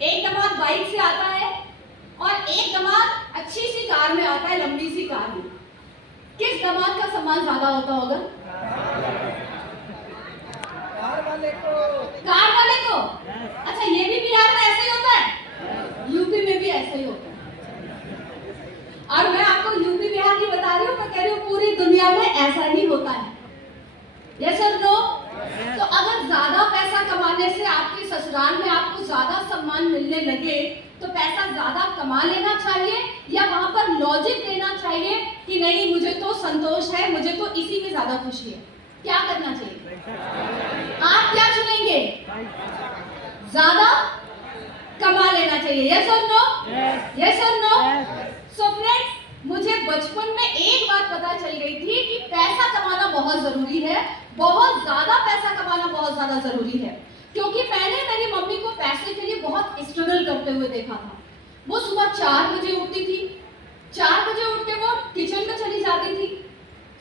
एक दामाद बाइक से आता है और एक दामाद अच्छी सी कार में आता है, लंबी सी कार में। किस दामाद का सम्मान ज्यादा होता होगा? कार वाले को। अच्छा, ये भी बिहार में ऐसे ही होता है, यूपी में भी ऐसे ही होता है। और मैं आपको यूपी बिहार की बता रही हूँ, मैं कह रही हूँ पूरी दुनिया में ऐसा ही होता है। यस और नो? तो अगर ज्यादा पैसा कमाने से आपके ससुराल में आपको ज्यादा सम्मान मिलने लगे तो पैसा ज्यादा कमा लेना चाहिए या वहां पर लॉजिक देना चाहिए कि नहीं, मुझे तो संतोष है, मुझे तो इसी में ज्यादा खुशी है? क्या करना चाहिए? आप क्या चुनेंगे? ज्यादा कमा लेना चाहिए। यस और नो? यस और नो? सो फ्रेंड्स, मुझे बचपन में एक बात पता चल गई थी कि पैसा कमाना बहुत जरूरी है, बहुत ज्यादा पैसा कमाना बहुत ज्यादा जरूरी है। क्योंकि मैंने मेरी मम्मी को पैसे के लिए बहुत स्ट्रगल करते हुए देखा था। वो सुबह 4 बजे उठती थी, 4 बजे उठ के वो किचन में चली जाती थी,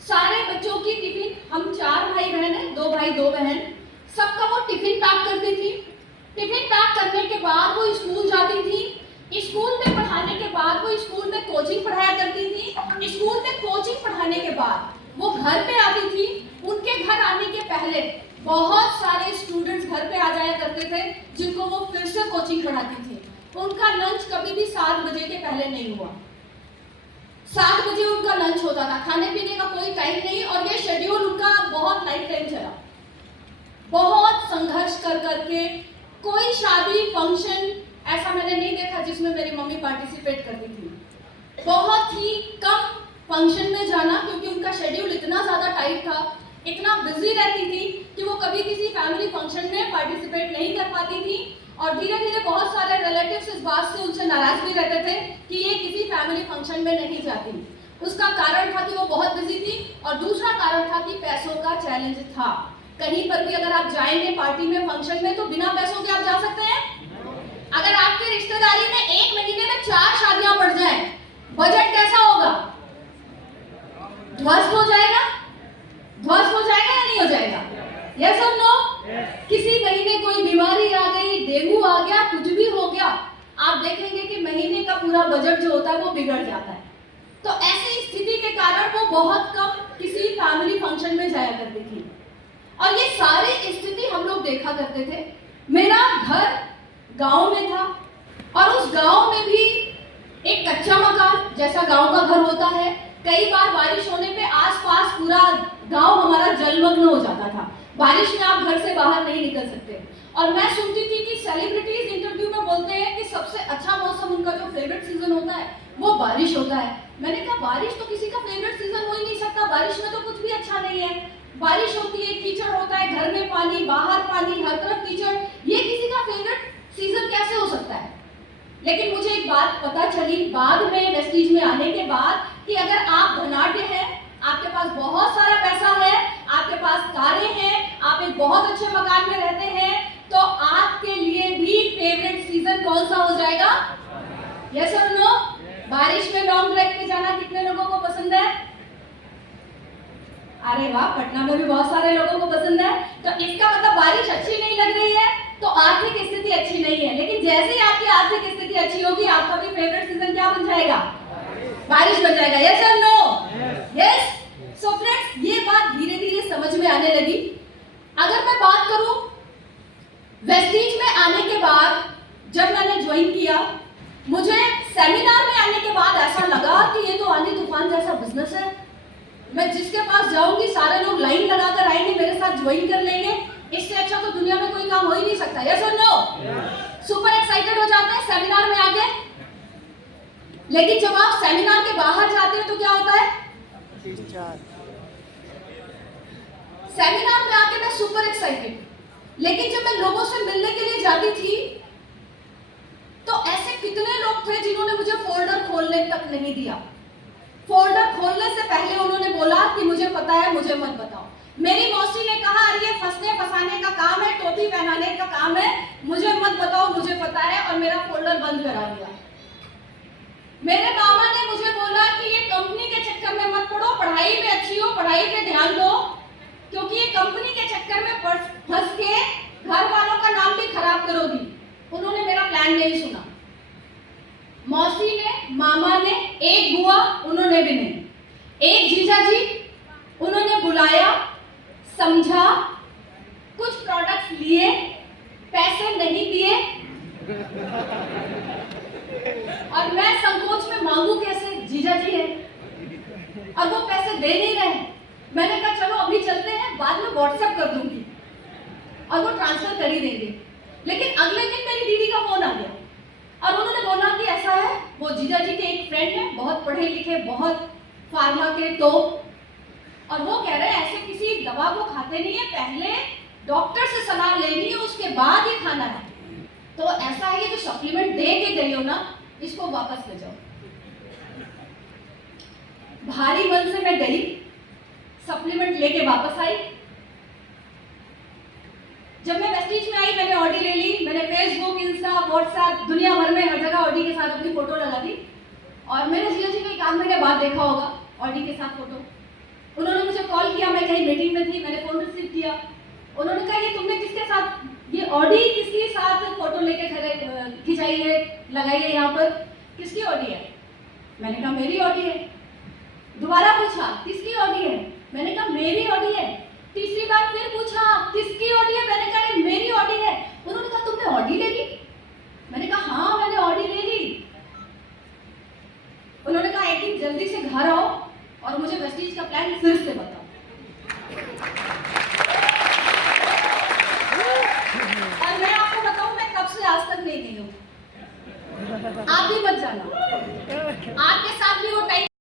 सारे बच्चों की टिफिन, हम 4 भाई बहन हैं, 2 भाई 2 बहन, सबका वो टिफिन पैक करती थी। टिफिन पैक करने के बाद वो स्कूल जाती थी, स्कूल में पढ़ाने के बाद वो स्कूल में कोचिंग पढ़ाया करती थी, स्कूल में कोचिंग पढ़ाने के बाद वो घर पे आती थी। उनके घर आने के पहले बहुत सारे स्टूडेंट्स घर पे आ जाया करते थे जिनको वो फिर से कोचिंग पढ़ाती थी। उनका लंच कभी भी 7 बजे के पहले नहीं हुआ। 7 बजे उनका लंच होता था, खाने पीने का कोई टाइम नहीं, और ये शेड्यूल उनका बहुत लाइफ टाइम चला। बहुत संघर्ष कर करके कोई शादी फंक्शन ऐसा मैंने नहीं देखा जिसमें मेरी मम्मी पार्टिसिपेट करती थी। बहुत ही कम फंक्शन में जाना, क्योंकि उनका शेड्यूल इतना ज़्यादा टाइट था, इतना बिजी रहती थी कि वो कभी किसी फैमिली फंक्शन में पार्टिसिपेट नहीं कर पाती थी। और धीरे धीरे बहुत सारे रिलेटिव्स इस बात से उनसे नाराज भी रहते थे कि ये किसी फैमिली फंक्शन में नहीं जाती। उसका कारण था कि वो बहुत बिजी थी, और दूसरा कारण था कि पैसों का चैलेंज था। कहीं पर भी अगर आप जाएंगे पार्टी में, फंक्शन में, तो बिना पैसों के आप जा सकते हैं? अगर आपके रिश्तेदारी में एक महीने में 4 शादियां पड़ जाएं, बजट कैसा होगा? ध्वस्त हो जाएगा? ध्वस्त हो जाएगा या नहीं हो जाएगा? यस और नो? किसी महीने कोई बीमारी आ गई, डेंगू आ गया, कुछ भी हो गया, आप देखेंगे कि महीने का पूरा बजट जो होता है वो बिगड़ जाता है। तो ऐसी स्थिति के कारण वो बहुत कम किसी फैमिली फंक्शन में जाया करती थी। और ये सारी स्थिति हम लोग देखा करते थे। मेरा घर गांव में था, और उस गांव में भी एक कच्चा मकान जैसा गांव का घर होता है। कई बार बारिश होने पे आसपास पूरा गांव हमारा जलमग्न हो जाता था। बारिश में आप घर से बाहर नहीं निकल सकते। और मैं सुनती थी कि सेलिब्रिटीज इंटरव्यू में बोलते हैं कि सबसे अच्छा मौसम, उनका जो फेवरेट सीजन होता है वो बारिश होता है। मैंने कहा, बारिश तो किसी का फेवरेट सीजन हो ही नहीं सकता, बारिश में तो कुछ भी अच्छा नहीं है। बारिश होती है, कीचड़ होता है, घर में पानी, बाहर पानी, हर तरफ कीचड़, ये किसी का फेवरेट सीजन कैसे हो सकता है? लेकिन मुझे एक बात पता चली बाद में, वेस्टीज में आने के बाद, कि अगर आप धनाढ्य हैं, आपके पास बहुत सारा पैसा है, आपके पास कारें हैं, आप एक बहुत अच्छे मकान में रहते हैं, तो आपके लिए भी फेवरेट सीजन कौन सा हो जाएगा? यस और नो? बारिश में लॉन्ग ड्राइव पे जाना कितने लोगों को पसंद है? अरे वाह, पटना में भी बहुत सारे लोगों को पसंद है। तो इसका मतलब बारिश अच्छी नहीं लग रही है तो आर्थिक स्थिति अच्छी नहीं है। लेकिन जैसे ही आपकी आर्थिक स्थिति अच्छी होगी, आपका भी फेवरेट सीजन क्या बन जाएगा? बारिश बन जाएगा। यस और नो? यस। सो फ्रेंड्स, ये बात धीरे धीरे समझ में आने लगी। अगर मैं बात करूं वेस्टीज में आने के बाद, जब मैंने ज्वाइन किया, मुझे सेमिनार में आने के बाद ऐसा लगा कि ये तो आंधी तूफान जैसा बिजनेस है। मैं जिसके पास जाऊंगी सारे लोग लाइन लगाकर आएंगे, मेरे साथ ज्वाइन कर लेंगे, इससे अच्छा तो दुनिया में कोई काम हो ही नहीं सकता। यस और नो? सुपर एक्साइटेड हो जाते हैं सेमिनार में आके। लेकिन जब आप सेमिनार के बाहर जाते हैं तो क्या होता है? सेमिनार में आके मैं सुपर एक्साइटेड, लेकिन जब मैं लोगों से मिलने के लिए जाती थी तो ऐसे कितने लोग थे जिन्होंने मुझे फोल्डर खोलने तक नहीं दिया। फोल्डर खोलने से पहले उन्होंने बोला कि मुझे पता है, मुझे मत बताओ। मेरी मौसी ने कहा, अरे ये फंसने फंसाने का काम है, टोपी पहनाने का काम है, मुझे मत बताओ, मुझे पता है, और मेरा फोल्डर बंद करा दिया। मेरे मामा ने मुझे बोला कि ये कंपनी के चक्कर में मत पड़ो, पढ़ाई में अच्छी हो, पढ़ाई पे ध्यान दो, क्योंकि ये कंपनी के चक्कर में फंस के घर वालों का नाम भी खराब करोगी। उन्होंने मेरा प्लान प्लान नहीं सुना, मौसी ने, मामा ने, एक बुआ उन्होंने भी नहीं, एक जीजा जी उन्होंने बुलाया, समझा, कुछ प्रोडक्ट्स लिए, पैसे नहीं दिए, और मैं संकोच में मांगू कैसे, जीजा जी है और वो पैसे दे नहीं रहे। मैंने कहा चलो अभी चलते हैं, बाद में व्हाट्सएप कर दूंगी और वो ट्रांसफर कर ही देंगे। लेकिन अगले दिन मेरी दीदी का फोन आ गया और उन्होंने बोला कि ऐसा है, वो जीजा जी के एक फ्रेंड है, बहुत पढ़े लिखे, बहुत फार्मा के, तो और वो कह रहे हैं ऐसे किसी दवा को खाते नहीं है, पहले डॉक्टर से सलाह लेनी है, उसके बाद ही खाना है। तो ऐसा है, ये जो सप्लीमेंट दे के गई हो ना, इसको वापस ले जाओ। भारी मन से मैं गई, सप्लीमेंट लेके वापस आई। जब मैं वेस्टीज में आई, मैंने ऑडी ले ली, मैंने फेसबुक, इंस्टा, व्हाट्सएप, दुनिया भर में हर जगह ऑडी के साथ अपनी फोटो लगा दी। और मैंने जीजा जी को एक आध महीने बाद देखा होगा ऑडी के साथ फोटो। उन्होंने मुझे कॉल किया, मैं कहीं मीटिंग में थी, मैंने फोन रिसीव किया। उन्होंने कहा ये तुमने किसके साथ, ये ऑडी किसके साथ फोटो लेके खिंचाई है, लगाई है यहाँ पर, किसकी ऑडी है? मैंने कहा मेरी ऑडी है। दोबारा पूछा किसकी ऑडी है? मैंने कहा मेरी ऑडी है। तीसरी बार फिर पूछा किसकी ऑडी है? मैंने कहा मेरी ऑडी है। उन्होंने कहा तुमने ऑडी ले ली? मैंने कहा हाँ मैंने ऑडी ले ली। उन्होंने कहा एक दिन जल्दी से घर आओ और मुझे वेस्टीज का प्लान फिर से बताओ।